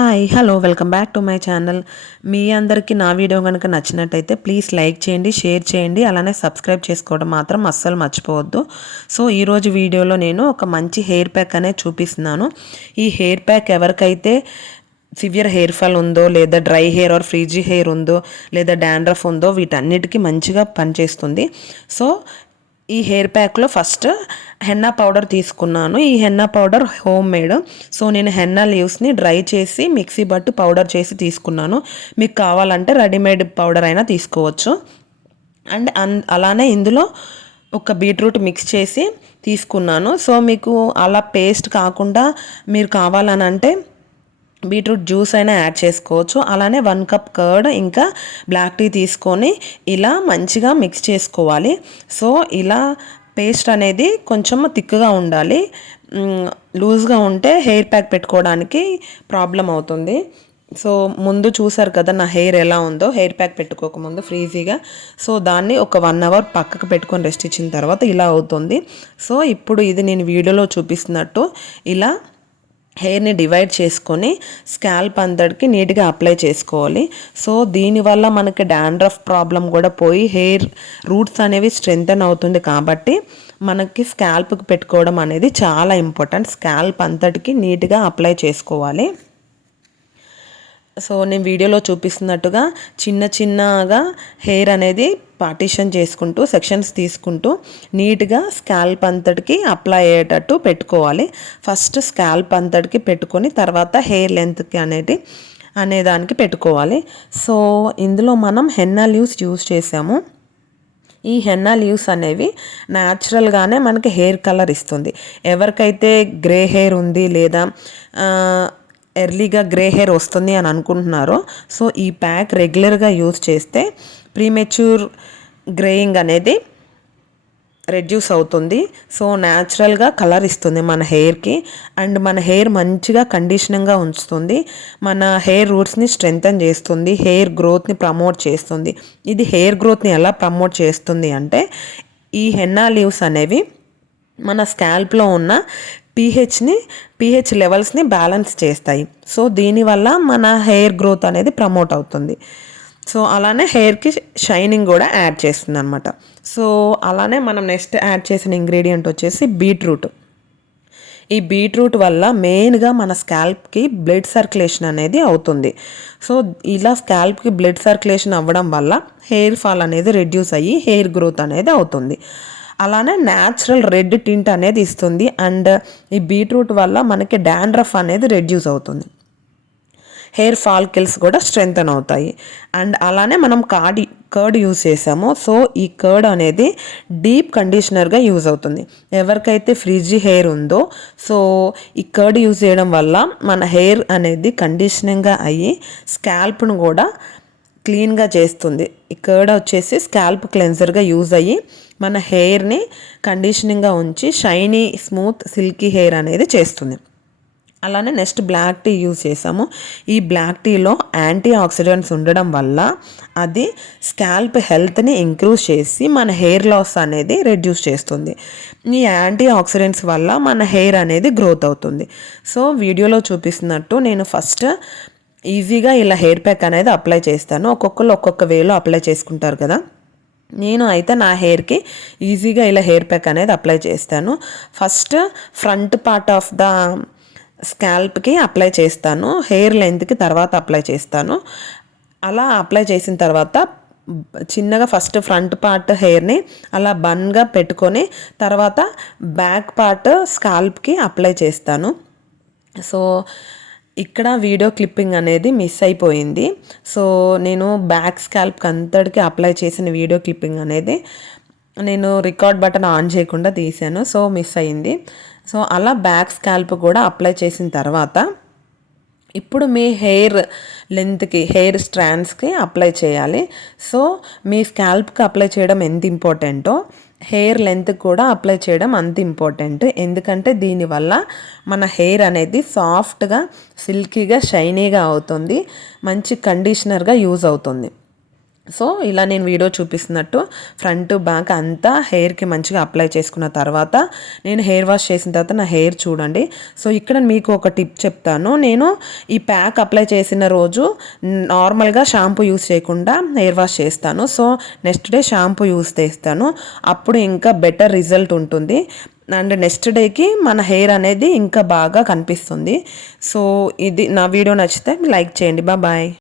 Hi hello welcome back to my channel మీ అందరికీ నా video కనుక నచ్చినట్టయితే ప్లీజ్ లైక్ చేయండి షేర్ చేయండి అలానే సబ్స్క్రైబ్ చేసుకోవడం మాత్రం అస్సలు మర్చిపోవద్దు. సో ఈరోజు వీడియోలో నేను ఒక మంచి హెయిర్ ప్యాక్ అనేది చూపిస్తున్నాను. ఈ హెయిర్ ప్యాక్ ఎవరికైతే సివియర్ హెయిర్ ఫాల్ ఉందో లేదా dry hair or frizzy hair ఉందో లేదా డాండ్రఫ్ ఉందో వీటన్నిటికీ మంచిగా పనిచేస్తుంది. సో ఈ హెయిర్ ప్యాక్లో ఫస్ట్ హెన్నా పౌడర్ తీసుకున్నాను. ఈ henna powder home made so నేను హెన్నా లీవ్స్ని డ్రై చేసి మిక్సీ బట్టు పౌడర్ చేసి తీసుకున్నాను. మీకు కావాలంటే రెడీమేడ్ పౌడర్ అయినా తీసుకోవచ్చు. అండ్ అన్ అలానే ఇందులో ఒక బీట్రూట్ మిక్స్ చేసి తీసుకున్నాను. సో మీకు అలా పేస్ట్ కాకుండా మీరు కావాలని అంటే బీట్రూట్ జ్యూస్ అయినా యాడ్ చేసుకోవచ్చు. అలానే వన్ కప్ కర్డ్ ఇంకా బ్లాక్ టీ తీసుకొని ఇలా మంచిగా మిక్స్ చేసుకోవాలి. సో ఇలా పేస్ట్ అనేది కొంచెం థిక్గా ఉండాలి. లూజ్గా ఉంటే హెయిర్ ప్యాక్ పెట్టుకోవడానికి ప్రాబ్లం అవుతుంది. సో ముందు చూసారు కదా నా హెయిర్ ఎలా ఉందో. హెయిర్ ప్యాక్ పెట్టుకోకముందు ఫ్రీజీగా. సో దాన్ని ఒక వన్ అవర్ పక్కకు పెట్టుకొని రెస్ట్ ఇచ్చిన తర్వాత ఇలా అవుతుంది. సో ఇప్పుడు ఇది నేను వీడియోలో చూపిస్తున్నట్టు ఇలా హెయిర్ని డివైడ్ చేసుకొని స్కాల్ప్ అంతటికి నీట్గా అప్లై చేసుకోవాలి. సో దీనివల్ల మనకి డాండ్రఫ్ ప్రాబ్లం కూడా పోయి హెయిర్ రూట్స్ అనేవి స్ట్రెంగ్తన్ అవుతుంది కాబట్టి మనకి స్కాల్ప్కి పెట్టుకోవడం అనేది చాలా ఇంపార్టెంట్. స్కాల్ప్ అంతటికి నీట్గా అప్లై చేసుకోవాలి. సో నేను వీడియోలో చూపిస్తున్నట్టుగా చిన్న చిన్నగా హెయిర్ అనేది పార్టీషన్ చేసుకుంటూ సెక్షన్స్ తీసుకుంటూ నీట్గా స్కాల్ప్ అంతటికి అప్లై అయ్యేటట్టు పెట్టుకోవాలి. ఫస్ట్ స్కాల్ప్ అంతటికి పెట్టుకొని తర్వాత హెయిర్ లెంత్కి అనేది అనేదానికి పెట్టుకోవాలి. సో ఇందులో మనం హెన్నా లీవ్స్ యూస్ చేసాము. ఈ హెన్నా లీవ్స్ అనేవి న్యాచురల్గానే మనకి హెయిర్ కలర్ ఇస్తుంది. ఎవరికైతే గ్రే హెయిర్ ఉంది లేదా ఎర్లీగా గ్రే హెయిర్ వస్తుంది అని అనుకుంటున్నారో. సో ఈ ప్యాక్ రెగ్యులర్గా యూజ్ చేస్తే ప్రీమెచ్యూర్ గ్రేయింగ్ అనేది రెడ్యూస్ అవుతుంది. సో న్యాచురల్గా కలర్ ఇస్తుంది మన హెయిర్కి. అండ్ మన హెయిర్ మంచిగా కండిషనింగ్గా ఉంచుతుంది. మన హెయిర్ రూట్స్ని స్ట్రెంగ్తన్ చేస్తుంది. హెయిర్ గ్రోత్ని ప్రమోట్ చేస్తుంది. ఇది హెయిర్ గ్రోత్ని ఎలా ప్రమోట్ చేస్తుంది అంటే ఈ హెన్నా లీవ్స్ అనేవి మన స్కాల్ప్లో ఉన్న పీహెచ్ని పీహెచ్ లెవెల్స్ని బ్యాలెన్స్ చేస్తాయి. సో దీనివల్ల మన హెయిర్ గ్రోత్ అనేది ప్రమోట్ అవుతుంది. సో అలానే హెయిర్కి షైనింగ్ కూడా యాడ్ చేస్తుంది అనమాట సో అలానే మనం నెక్స్ట్ యాడ్ చేసిన ఇంగ్రీడియంట్ వచ్చేసి బీట్రూట్. ఈ బీట్రూట్ వల్ల మెయిన్గా మన స్కాల్ప్కి బ్లడ్ సర్క్యులేషన్ అనేది అవుతుంది. సో ఇలా స్కాల్ప్కి బ్లడ్ సర్క్యులేషన్ అవ్వడం వల్ల హెయిర్ ఫాల్ అనేది రెడ్యూస్ అయ్యి హెయిర్ గ్రోత్ అనేది అవుతుంది. అలానే న్యాచురల్ రెడ్ టింట్ అనేది ఇస్తుంది. అండ్ ఈ బీట్రూట్ వల్ల మనకి డాండ్రఫ్ అనేది రెడ్యూస్ అవుతుంది. హెయిర్ ఫాల్కిల్స్ కూడా స్ట్రెంగ్తన్ అవుతాయి. అండ్ అలానే మనం కాడి కర్డ్ యూజ్ చేసామో. సో ఈ కర్డ్ అనేది డీప్ కండిషనర్గా యూజ్ అవుతుంది. ఎవరికైతే ఫ్రిడ్జ్ హెయిర్ ఉందో సో ఈ కర్డ్ యూజ్ చేయడం వల్ల మన హెయిర్ అనేది కండిషనింగ్గా అయ్యి స్కాల్ప్ను కూడా క్లీన్గా చేస్తుంది. ఇక్కడ వచ్చేసి స్కాల్ప్ క్లెన్జర్గా యూజ్ అయ్యి మన హెయిర్ని కండిషనింగ్గా ఉంచి షైనీ స్మూత్ సిల్కీ హెయిర్ అనేది చేస్తుంది. అలానే నెక్స్ట్ బ్లాక్ టీ యూజ్ చేసాము. ఈ బ్లాక్ టీలో యాంటీ ఆక్సిడెంట్స్ ఉండడం వల్ల అది స్కాల్ప్ హెల్త్ని ఇంక్రూజ్ చేసి మన హెయిర్ లాస్ అనేది రెడ్యూస్ చేస్తుంది. ఈ యాంటీ ఆక్సిడెంట్స్ వల్ల మన హెయిర్ అనేది గ్రోత్ అవుతుంది. సో వీడియోలో చూపిస్తున్నట్టు నేను ఫస్ట్ ఈజీగా ఇలా హెయిర్ ప్యాక్ అనేది అప్లై చేస్తాను. ఒక్కొక్కరు ఒక్కొక్క వేలో అప్లై చేసుకుంటారు కదా. నేను అయితే నా హెయిర్కి ఈజీగా ఇలా హెయిర్ ప్యాక్ అనేది అప్లై చేస్తాను. First front part of the స్కాల్ప్కి apply చేస్తాను. హెయిర్ లెంత్కి తర్వాత అప్లై చేస్తాను. అలా అప్లై చేసిన తర్వాత చిన్నగా ఫస్ట్ ఫ్రంట్ పార్ట్ హెయిర్ని అలా బన్గా పెట్టుకొని తర్వాత బ్యాక్ పార్ట్ స్కాల్ప్కి అప్లై చేస్తాను. సో ఇక్కడ వీడియో క్లిప్పింగ్ అనేది మిస్ అయిపోయింది. సో నేను బ్యాక్ స్కాల్ప్కి అంతటికి అప్లై చేసిన వీడియో క్లిప్పింగ్ అనేది నేను రికార్డ్ బటన్ ఆన్ చేయకుండా తీసాను సో మిస్ అయింది. సో అలా బ్యాక్ స్కాల్ప్ కూడా అప్లై చేసిన తర్వాత ఇప్పుడు మీ హెయిర్ లెంత్కి హెయిర్ స్ట్రాండ్స్కి అప్లై చేయాలి. సో మీ స్కాల్ప్కి అప్లై చేయడం ఎంత ఇంపార్టెంటో హెయిర్ లెంత్ కూడా అప్లై చేయడం అంత ఇంపార్టెంట్. ఎందుకంటే దీనివల్ల మన హెయిర్ అనేది సాఫ్ట్గా సిల్కీగా షైనీగా అవుతుంది. మంచి కండిషనర్గా యూజ్ అవుతుంది. సో ఇలా నేను వీడియో చూపిస్తున్నట్టు ఫ్రంట్ బ్యాక్ అంతా హెయిర్కి మంచిగా అప్లై చేసుకున్న తర్వాత నేను హెయిర్ వాష్ చేసిన తర్వాత నా హెయిర్ చూడండి. సో ఇక్కడ మీకు ఒక టిప్ చెప్తాను. నేను ఈ ప్యాక్ అప్లై చేసిన రోజు నార్మల్గా షాంపూ యూస్ చేయకుండా హెయిర్ వాష్ చేస్తాను. So next day shampoo use చేస్తాను. అప్పుడు ఇంకా బెటర్ రిజల్ట్ ఉంటుంది. అండ్ నెక్స్ట్ డేకి మన హెయిర్ అనేది ఇంకా బాగా కనిపిస్తుంది. సో ఇది నా వీడియో నచ్చితే లైక్ చేయండి. బాయ్.